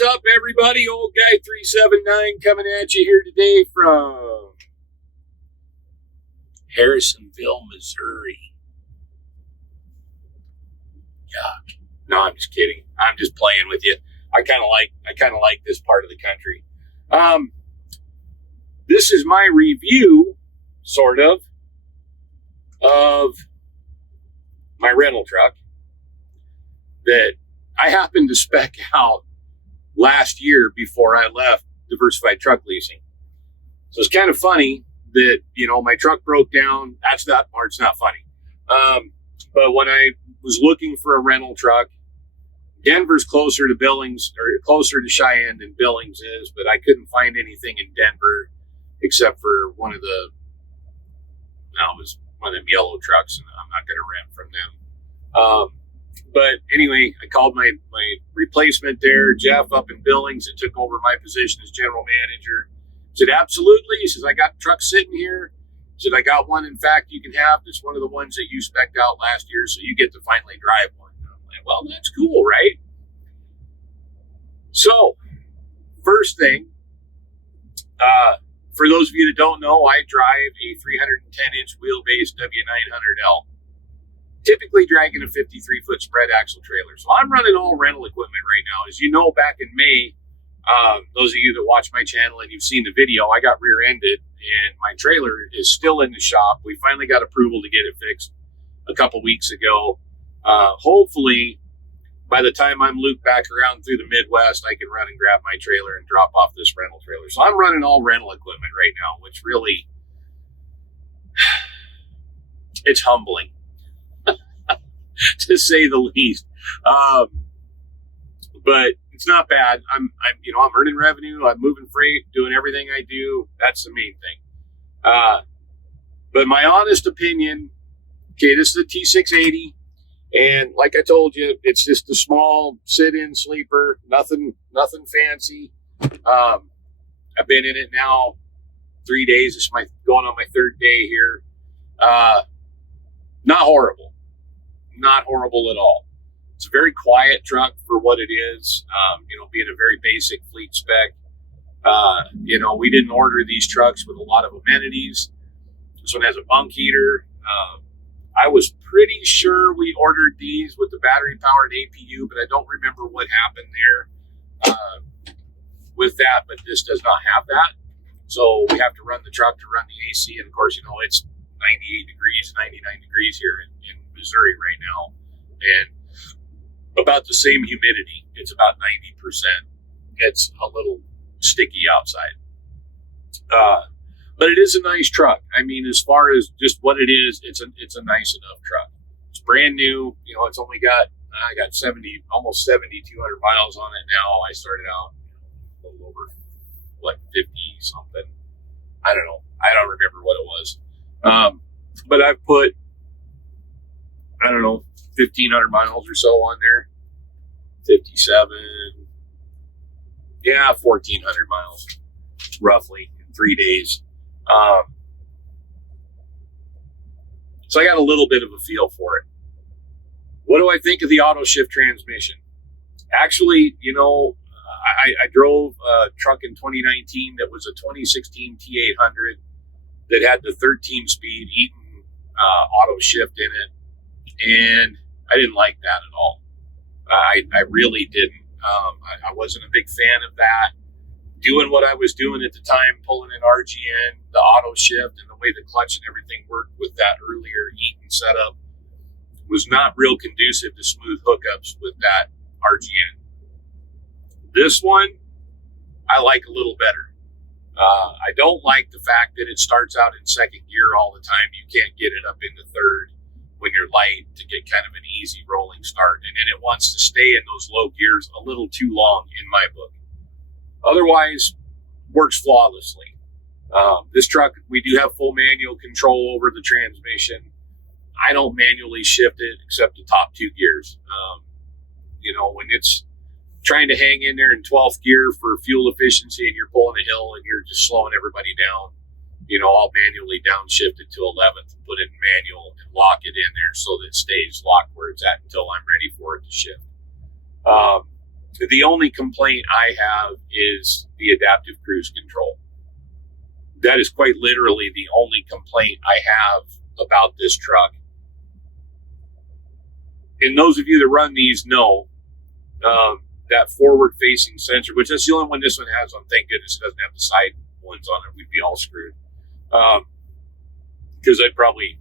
What's up, everybody? Old Guy 379 coming at you here today from Harrisonville, Missouri. Yuck. No, I'm just kidding. I'm just playing with you. I kind of like this part of the country. This is my review, sort of my rental truck that I happened to spec out last year before I left Diversified Truck Leasing. So it's kind of funny that, my truck broke down. That's that part's not funny. But when I was looking for a rental truck, Denver's closer to Billings, or closer to Cheyenne than Billings is, but I couldn't find anything in Denver except for one of them yellow trucks, and I'm not going to rent from them. But anyway, I called my replacement there, Jeff, up in Billings, and took over my position as general manager. Said, absolutely. He says, I got the truck sitting here. Said, I got one, in fact, you can have. It's one of the ones that you spec'd out last year, so you get to finally drive one. And I'm like, well, that's cool, right? So, first thing, for those of you that don't know, I drive a 310-inch wheelbase W900L. Typically dragging a 53-foot spread axle trailer. So I'm running all rental equipment right now. As you know, back in May, those of you that watch my channel and you've seen the video, I got rear-ended and my trailer is still in the shop. We finally got approval to get it fixed a couple weeks ago. Hopefully, by the time I'm looped back around through the Midwest, I can run and grab my trailer and drop off this rental trailer. So I'm running all rental equipment right now, which really, it's humbling. To say the least. But it's not bad. I'm earning revenue. I'm moving freight, doing everything I do. That's the main thing. But my honest opinion, okay, this is a T680. And like I told you, it's just a small sit-in sleeper, nothing fancy. I've been in it now 3 days. It's going on my third day here. Not horrible. Not horrible at all. It's a very quiet truck for what it is, being a very basic fleet spec. We didn't order these trucks with a lot of amenities. This one has a bunk heater. I was pretty sure we ordered these with the battery-powered APU, but I don't remember what happened there with that, but this does not have that. So we have to run the truck to run the AC, and of course, it's 98 degrees, 99 degrees here in Missouri right now, and about the same humidity. It's about 90%. It's a little sticky outside. But it is a nice truck. I mean, as far as just what it is, it's a nice enough truck. It's brand new. It's only got, I got almost 7,200 miles on it now. I started out a little over, 50 something. I don't know. I don't remember what it was. But I've put, 1,500 miles or so on there. 57. Yeah, 1,400 miles, roughly, in 3 days. So I got a little bit of a feel for it. What do I think of the auto shift transmission? Actually, I drove a truck in 2019 that was a 2016 T800 that had the 13-speed Eaton auto shift in it. And I didn't like that at all. I really didn't. I wasn't a big fan of that. Doing what I was doing at the time, pulling in RGN, the auto shift, and the way the clutch and everything worked with that earlier Eaton setup was not real conducive to smooth hookups with that RGN. This one, I like a little better. I don't like the fact that it starts out in second gear all the time. You can't get it up into third when you're light to get kind of an easy rolling start. And then it wants to stay in those low gears a little too long in my book. Otherwise, works flawlessly. This truck, we do have full manual control over the transmission. I don't manually shift it except the top two gears. When it's trying to hang in there in 12th gear for fuel efficiency and you're pulling a hill and you're just slowing everybody down, I'll manually downshift it to 11th and put it in manual and lock it in there so that it stays locked where it's at until I'm ready for it to shift. The only complaint I have is the adaptive cruise control. That is quite literally the only complaint I have about this truck. And those of you that run these know that forward-facing sensor, which that's the only one this one has on. Thank goodness it doesn't have the side ones on it. We'd be all screwed. Because I'd probably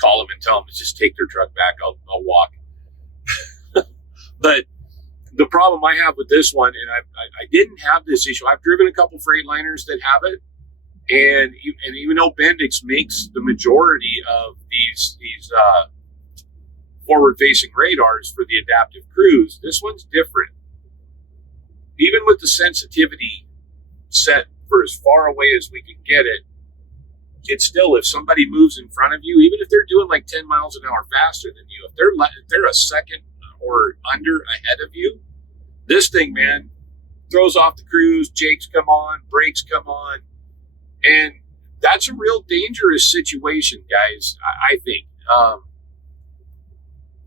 call them and tell them to just take their truck back. I'll walk. But the problem I have with this one, and I didn't have this issue. I've driven a couple Freightliners that have it, and even though Bendix makes the majority of these forward-facing radars for the adaptive cruise, this one's different. Even with the sensitivity set for as far away as we can get it, it's still, if somebody moves in front of you, even if they're doing like 10 miles an hour faster than you, if they're a second or under ahead of you, this thing, man, throws off the cruise, jakes come on, brakes come on, and that's a real dangerous situation, guys, I think.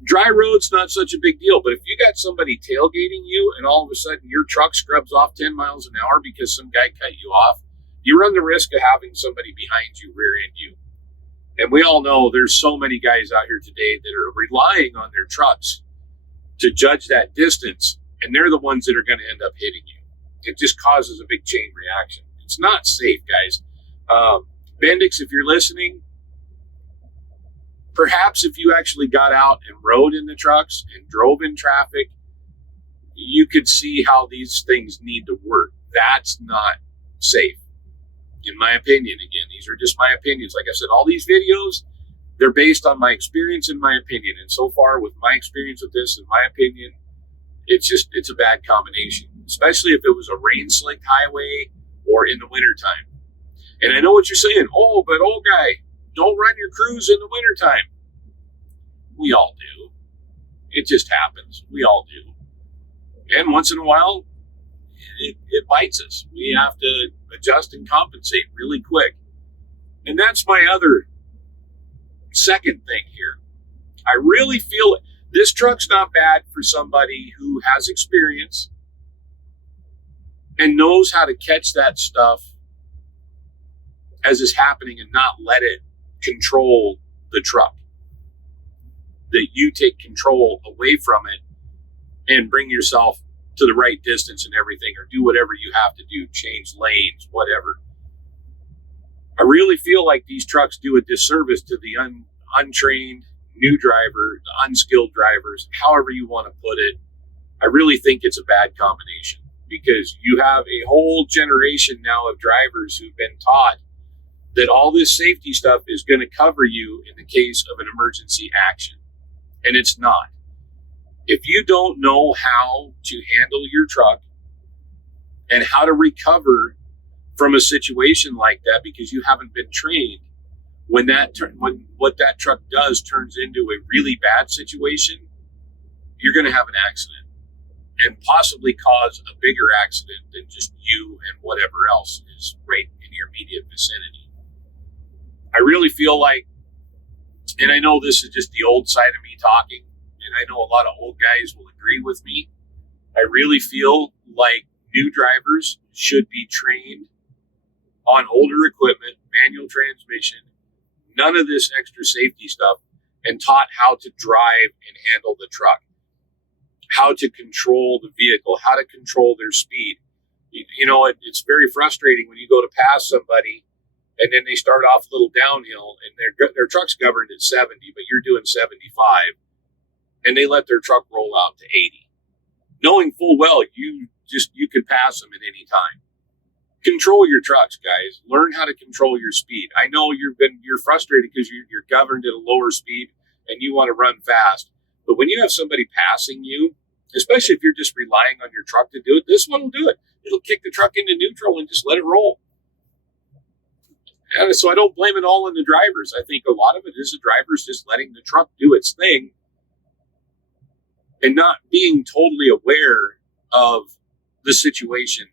Dry road's not such a big deal, but if you got somebody tailgating you and all of a sudden your truck scrubs off 10 miles an hour because some guy cut you off, you run the risk of having somebody behind you rear-end you. And we all know there's so many guys out here today that are relying on their trucks to judge that distance, and they're the ones that are going to end up hitting you. It just causes a big chain reaction. It's not safe, guys. Bendix, if you're listening, perhaps if you actually got out and rode in the trucks and drove in traffic, you could see how these things need to work. That's not safe, in my opinion. Again, these are just my opinions. Like I said, all these videos, they're based on my experience and my opinion. And so far, with my experience with this and my opinion, it's a bad combination, especially if it was a rain-slicked highway or in the wintertime. And I know what you're saying. Oh, but old guy, don't run your cruise in the wintertime. We all do. It just happens. We all do. And once in a while, it bites us. We have to adjust and compensate really quick. And that's my other second thing here. I really feel this truck's not bad for somebody who has experience and knows how to catch that stuff as it's happening and not let it control the truck. That you take control away from it and bring yourself to the right distance and everything, or do whatever you have to do, change lanes, whatever. I really feel like these trucks do a disservice to the untrained new driver, the unskilled drivers, however you want to put it. I really think it's a bad combination, because you have a whole generation now of drivers who've been taught that all this safety stuff is going to cover you in the case of an emergency action. And it's not. If you don't know how to handle your truck and how to recover from a situation like that because you haven't been trained, when what that truck does turns into a really bad situation, you're going to have an accident and possibly cause a bigger accident than just you and whatever else is right in your immediate vicinity. I really feel like, and I know this is just the old side of me talking, and I know a lot of old guys will agree with me, I really feel like new drivers should be trained on older equipment, manual transmission, none of this extra safety stuff, and taught how to drive and handle the truck, how to control the vehicle, how to control their speed. You know, it's very frustrating when you go to pass somebody and then they start off a little downhill and their truck's governed at 70, but you're doing 75, and they let their truck roll out to 80, knowing full well you could pass them at any time. Control your trucks, guys. Learn how to control your speed. I know you're frustrated because you're governed at a lower speed and you want to run fast, but when you have somebody passing you, especially if you're just relying on your truck to do it, this one will do it. It'll kick the truck into neutral and just let it roll. And so I don't blame it all on the drivers. I think a lot of it is the drivers just letting the truck do its thing and not being totally aware of the situation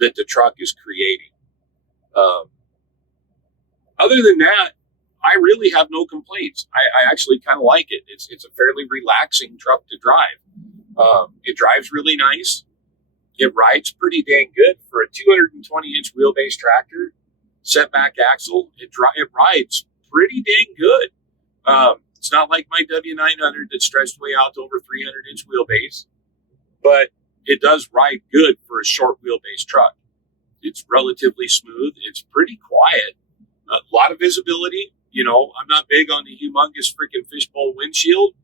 that the truck is creating. Other than that, I really have no complaints. I actually kind of like it. It's a fairly relaxing truck to drive. It drives really nice. It rides pretty dang good for a 220-inch wheelbase tractor. Setback axle, it rides pretty dang good. It's not like my W900 that stretched way out to over 300-inch wheelbase, but it does ride good for a short wheelbase truck. It's relatively smooth. It's pretty quiet. A lot of visibility. You know, I'm not big on the humongous freaking fishbowl windshield.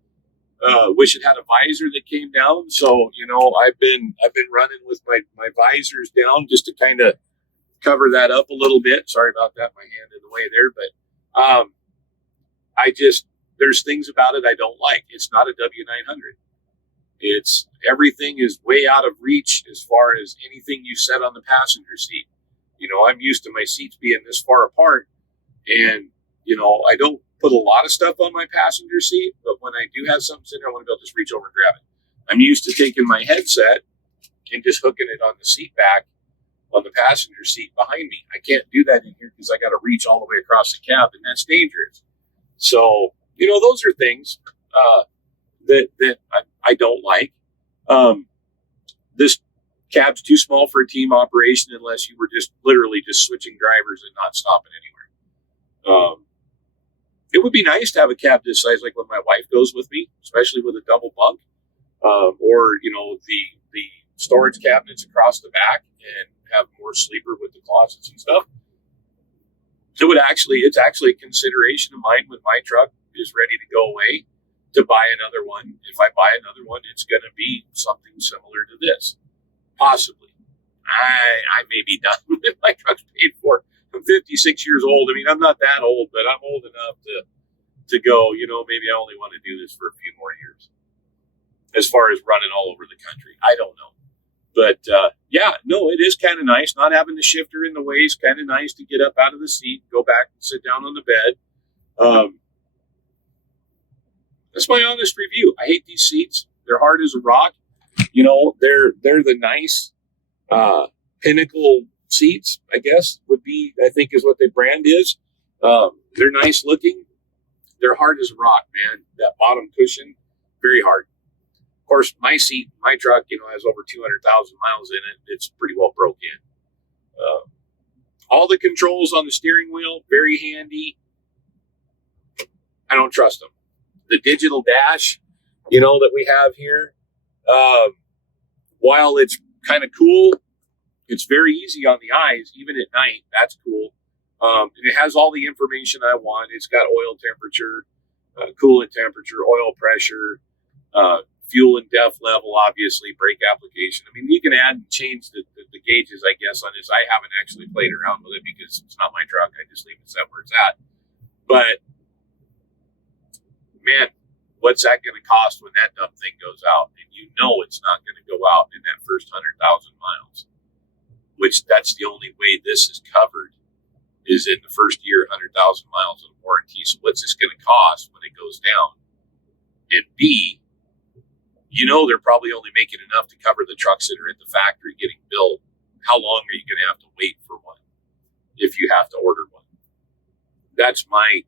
Wish it had a visor that came down. So, you know, I've been running with my visors down just to kind of cover that up a little bit. Sorry about that. My hand in the way there, but there's things about it I don't like. It's not a W900. It's everything is way out of reach as far as anything you set on the passenger seat. You know, I'm used to my seats being this far apart, and you know, I don't put a lot of stuff on my passenger seat, but when I do have something sitting there, I want to be able to just reach over and grab it. I'm used to taking my headset and just hooking it on the seat back on the passenger seat behind me. I can't do that in here because I got to reach all the way across the cab, and that's dangerous. So, you know, those are things that I don't like. This cab's too small for a team operation unless you were just literally just switching drivers and not stopping anywhere. It would be nice to have a cab this size, like when my wife goes with me, especially with a double bunk, or you know, the storage cabinets across the back, and have more sleeper with the closets and stuff. It's actually a consideration of mine when my truck is ready to go away to buy another one. If I buy another one, it's going to be something similar to this, possibly. I may be done with my truck's paid for. I'm 56 years old. I mean, I'm not that old, but I'm old enough to go, you know, maybe I only want to do this for a few more years. As far as running all over the country, I don't know. But, yeah, no, it is kind of nice. Not having the shifter in the way is kind of nice to get up out of the seat, go back and sit down on the bed. That's my honest review. I hate these seats. They're hard as a rock. You know, they're the nice pinnacle seats, I guess, I think is what the brand is. They're nice looking. They're hard as a rock, man. That bottom cushion, very hard. Of course, my seat, my truck, you know, has over 200,000 miles in it. It's pretty well broke in. All the controls on the steering wheel, very handy. I don't trust them. The digital dash, you know, that we have here, while it's kind of cool, it's very easy on the eyes, even at night. That's cool. And it has all the information I want. It's got oil temperature, coolant temperature, oil pressure, fuel and depth level, obviously, brake application. I mean, you can add and change the gauges, I guess, on this. I haven't actually played around with it because it's not my truck. I just leave it set where it's at. But, man, what's that going to cost when that dumb thing goes out? And you know it's not going to go out in that first 100,000 miles, which that's the only way this is covered, is in the first year, 100,000 miles of warranty. So what's this going to cost when it goes down? And B, you know they're probably only making enough to cover the trucks that are at the factory getting built. How long are you going to have to wait for one if you have to order one? That's my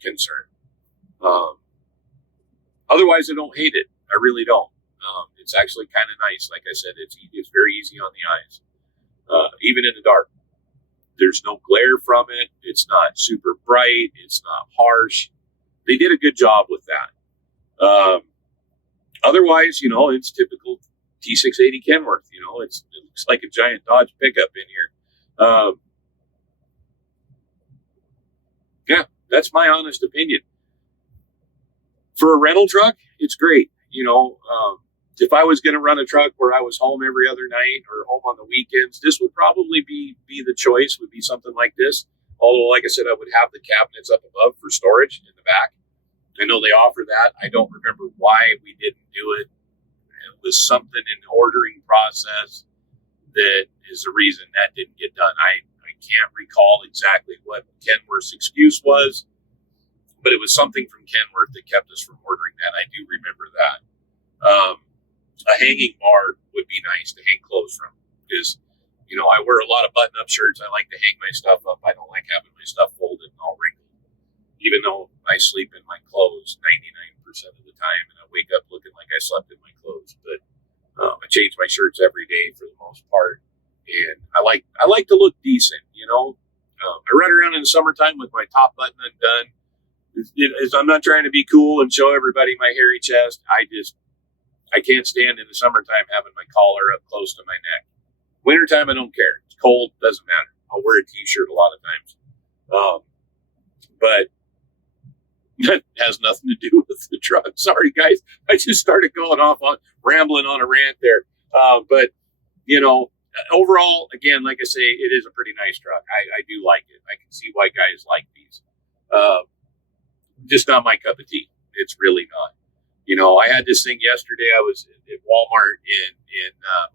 concern. Otherwise, I don't hate it. I really don't. It's actually kind of nice. Like I said, it's very easy on the eyes, even in the dark. There's no glare from it. It's not super bright. It's not harsh. They did a good job with that. Otherwise, you know, it's typical T680 Kenworth. You know, it looks like a giant Dodge pickup in here. Yeah, that's my honest opinion. For a rental truck, it's great. You know, if I was going to run a truck where I was home every other night or home on the weekends, this would probably be the choice, would be something like this. Although, like I said, I would have the cabinets up above for storage in the back. I know they offer that. I don't remember why we didn't do it. It was something in the ordering process that is the reason that didn't get done. I can't recall exactly what Kenworth's excuse was, but it was something from Kenworth that kept us from ordering that. I do remember that. A hanging bar would be nice to hang clothes from because, you know, I wear a lot of button-up shirts. I like to hang my stuff up. I don't like having my stuff folded and all wrinkled, even though I sleep in my clothes 99% of the time and I wake up looking like I slept in my clothes, but I change my shirts every day for the most part, and I like to look decent. I run around in the summertime with my top button undone. I'm not trying to be cool and show everybody my hairy chest. I can't stand in the summertime having my collar up close to my neck. Wintertime, I don't care. It's cold, doesn't matter. I'll wear a t-shirt a lot of times. But that has nothing to do with the truck. Sorry, guys. I just started going off on rambling on a rant there. But, overall, again, like I say, it is a pretty nice truck. I do like it. I can see why guys like these. Just not my cup of tea. It's really not. I had this thing yesterday. I was at Walmart in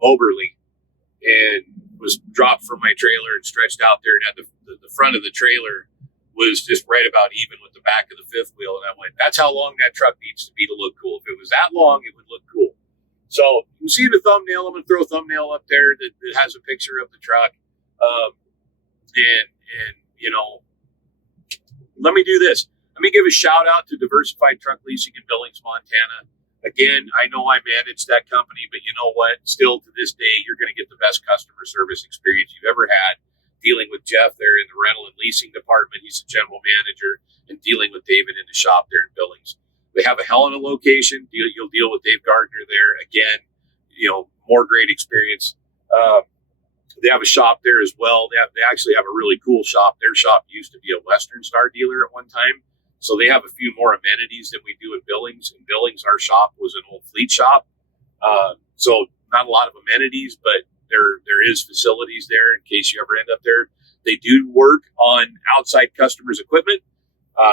Oberlin and was dropped from my trailer and stretched out there, and had the front of the trailer was just right about even with the back of the fifth wheel. And I went, that's how long that truck needs to be to look cool. If it was that long, it would look cool. So you see the thumbnail. I'm going to throw a thumbnail up there that has a picture of the truck. Let me do this. Let me give a shout out to Diversified Truck Leasing in Billings, Montana. Again, I know I manage that company, but you know what? Still to this day, you're going to get the best customer service experience you've ever had dealing with Jeff there in the rental and leasing department. He's the general manager, and dealing with David in the shop there in Billings. They have a Helena location. You'll deal with Dave Gardner there. Again, more great experience. They have a shop there as well. They actually have a really cool shop. Their shop used to be a Western Star dealer at one time. So they have a few more amenities than we do in Billings. In Billings, our shop was an old fleet shop. So not a lot of amenities, but there is facilities there in case you ever end up there. They do work on outside customers' equipment.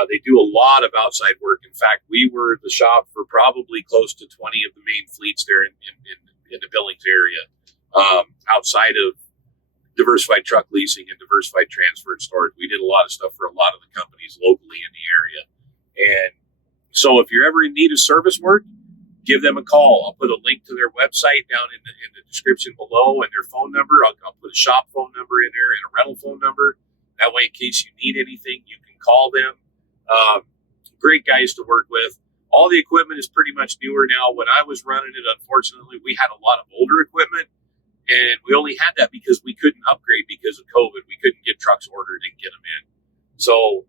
They do a lot of outside work. In fact, we were the shop for probably close to 20 of the main fleets there in the Billings area, outside of Diversified Truck Leasing and Diversified Transfer and Storage. We did a lot of stuff for a lot of the companies locally in the area. And so if you're ever in need of service work, give them a call. I'll put a link to their website down in the description below, and their phone number. I'll put a shop phone number in there and a rental phone number. That way, in case you need anything, you can call them. Great guys to work with. All the equipment is pretty much newer now. When I was running it, unfortunately, we had a lot of older equipment, and we only had that because we couldn't upgrade because of COVID. We couldn't get trucks ordered and get them in. So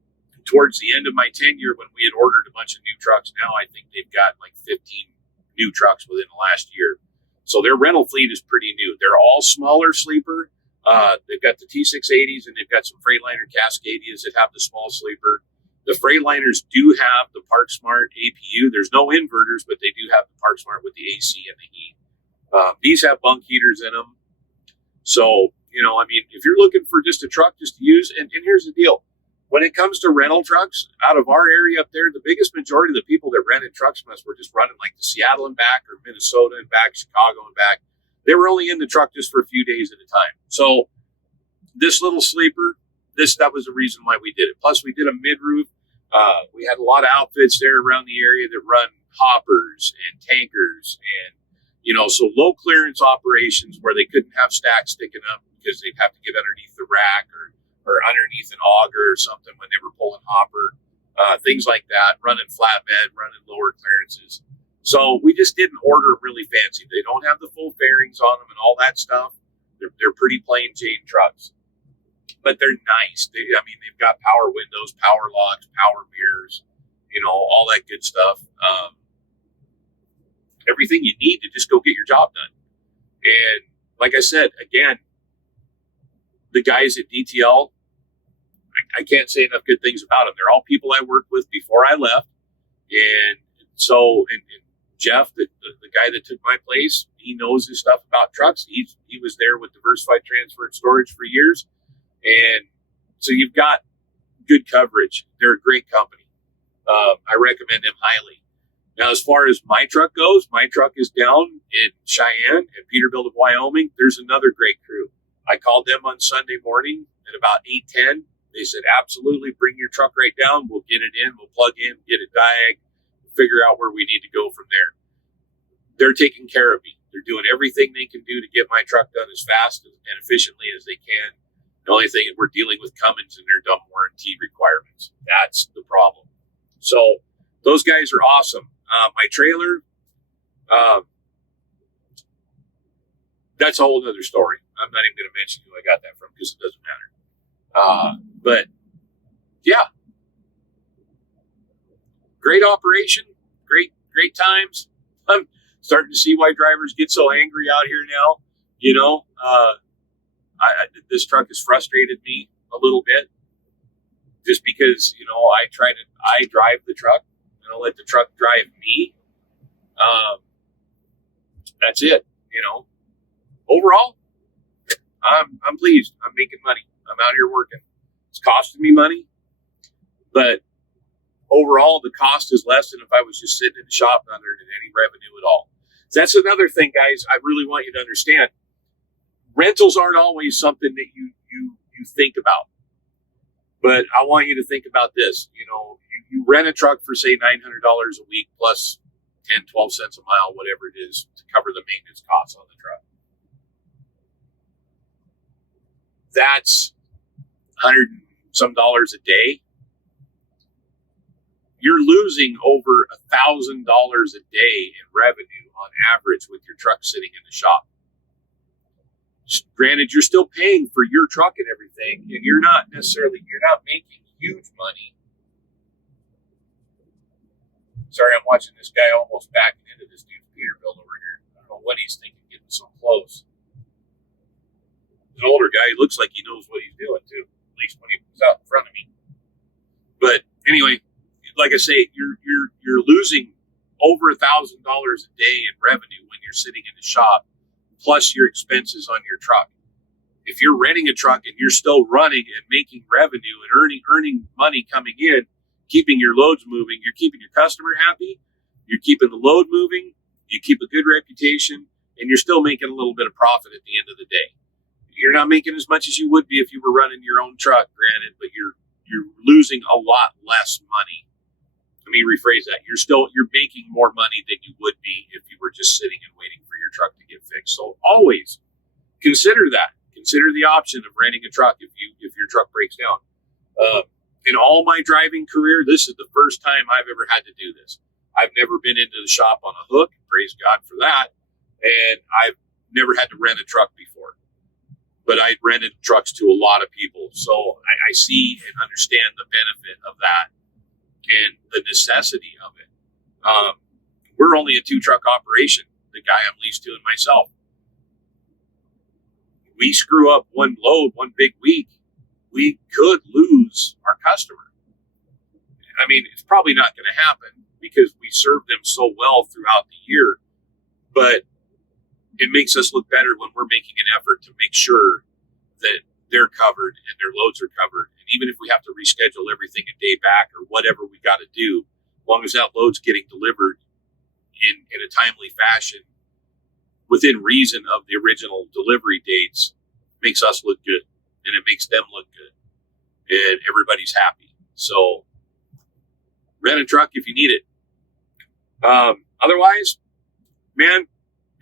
towards the end of my tenure, when we had ordered a bunch of new trucks, now I think they've got like 15 new trucks within the last year. So their rental fleet is pretty new. They're all smaller sleeper. They've got the T680s, and they've got some Freightliner Cascadias that have the small sleeper. The Freightliners do have the ParkSmart APU. There's no inverters, but they do have the ParkSmart with the AC and the heat. These have bunk heaters in them. So, if you're looking for just a truck just to use, and here's the deal. When it comes to rental trucks, out of our area up there, the biggest majority of the people that rented trucks from us were just running like to Seattle and back, or Minnesota and back, Chicago and back. They were only in the truck just for a few days at a time. So this little sleeper, that was the reason why we did it. Plus, we did a mid-roof. We had a lot of outfits there around the area that run hoppers and tankers and, so low clearance operations where they couldn't have stacks sticking up because they'd have to get underneath the rack or underneath an auger or something when they were pulling hopper, things like that, running flatbed, running lower clearances. So we just didn't order really fancy. They don't have the full fairings on them and all that stuff. They're pretty plain Jane trucks, but they're nice. They've got power windows, power locks, power mirrors, all that good stuff. Everything you need to just go get your job done. And like I said, again, the guys at DTL, I can't say enough good things about them. They're all people I worked with before I left. And so, and Jeff, the guy that took my place, he knows his stuff about trucks. He was there with Diversified Transfer and Storage for years. And so you've got good coverage. They're a great company. I recommend them highly. Now, as far as my truck goes, my truck is down in Cheyenne and Peterbilt of Wyoming. There's another great crew. I called them on Sunday morning at about 8:10. They said, absolutely, bring your truck right down. We'll get it in. We'll plug in, get it diag, figure out where we need to go from there. They're taking care of me. They're doing everything they can do to get my truck done as fast and efficiently as they can. The only thing is we're dealing with Cummins and their dumb warranty requirements. That's the problem. So those guys are awesome. My trailer, That's a whole other story. I'm not even going to mention who I got that from because it doesn't matter. But yeah, great operation, great times. I'm starting to see why drivers get so angry out here now. You know, this truck has frustrated me a little bit, just because I drive the truck and I let the truck drive me. That's it. Overall, I'm pleased. I'm making money. I'm out here working. It's costing me money, but overall, the cost is less than if I was just sitting in the shop not earning any revenue at all. So that's another thing, guys. I really want you to understand. Rentals aren't always something that you think about, but I want you to think about this. You rent a truck for say $900 a week plus 10, 12 cents a mile, whatever it is, to cover the maintenance costs on the truck. That's $100 and some a day. You're losing over $1,000 a day in revenue on average with your truck sitting in the shop. Granted, you're still paying for your truck and everything, and you're not making huge money. Sorry, I'm watching this guy almost backing into this dude's Peterbilt over here. I don't know what he's thinking getting so close. He's an older guy. He looks like he knows what he's doing too, at least when he was out in front of me. But anyway, like I say, you're losing over $1,000 a day in revenue when you're sitting in the shop, plus your expenses on your truck. If you're renting a truck and you're still running and making revenue and earning money coming in, keeping your loads moving, you're keeping your customer happy, you're keeping the load moving, you keep a good reputation, and you're still making a little bit of profit at the end of the day. You're not making as much as you would be if you were running your own truck, granted, but you're losing a lot less money. Let me rephrase that. You're making more money than you would be if you were just sitting and waiting for your truck to get fixed. So always consider that. Consider the option of renting a truck if your truck breaks down. In all my driving career, this is the first time I've ever had to do this. I've never been into the shop on a hook. Praise God for that. And I've never had to rent a truck before. But I rented trucks to a lot of people. So I see and understand the benefit of that and the necessity of it. We're only a 2-truck operation, the guy I'm leased to and myself. We screw up one load, one big week, we could lose our customer. I mean, it's probably not going to happen because we serve them so well throughout the year, but it makes us look better when we're making an effort to make sure that they're covered and their loads are covered. And even if we have to reschedule everything a day back or whatever we got to do, as long as that load's getting delivered in a timely fashion within reason of the original delivery dates, makes us look good and it makes them look good and everybody's happy. So rent a truck if you need it. Otherwise, man,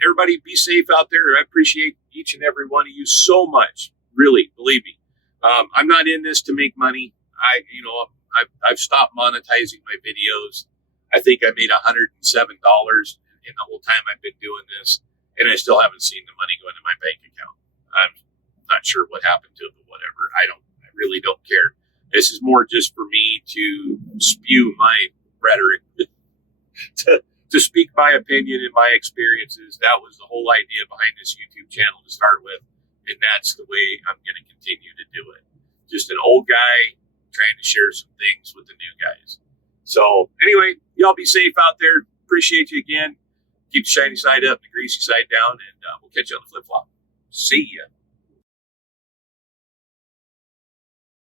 everybody be safe out there. I appreciate each and every one of you so much. Really, believe me. I'm not in this to make money. I've stopped monetizing my videos. I think I made $107 in the whole time I've been doing this, and I still haven't seen the money go into my bank account. I'm not sure what happened to it, but whatever. I really don't care. This is more just for me to spew my rhetoric, to speak my opinion and my experiences. That was the whole idea behind this YouTube channel to start with, and that's the way I'm going to continue to do it. Just an old guy trying to share some things with the new guys. So anyway, y'all be safe out there. Appreciate you again. Keep the shiny side up, the greasy side down, and we'll catch you on the flip-flop. See ya.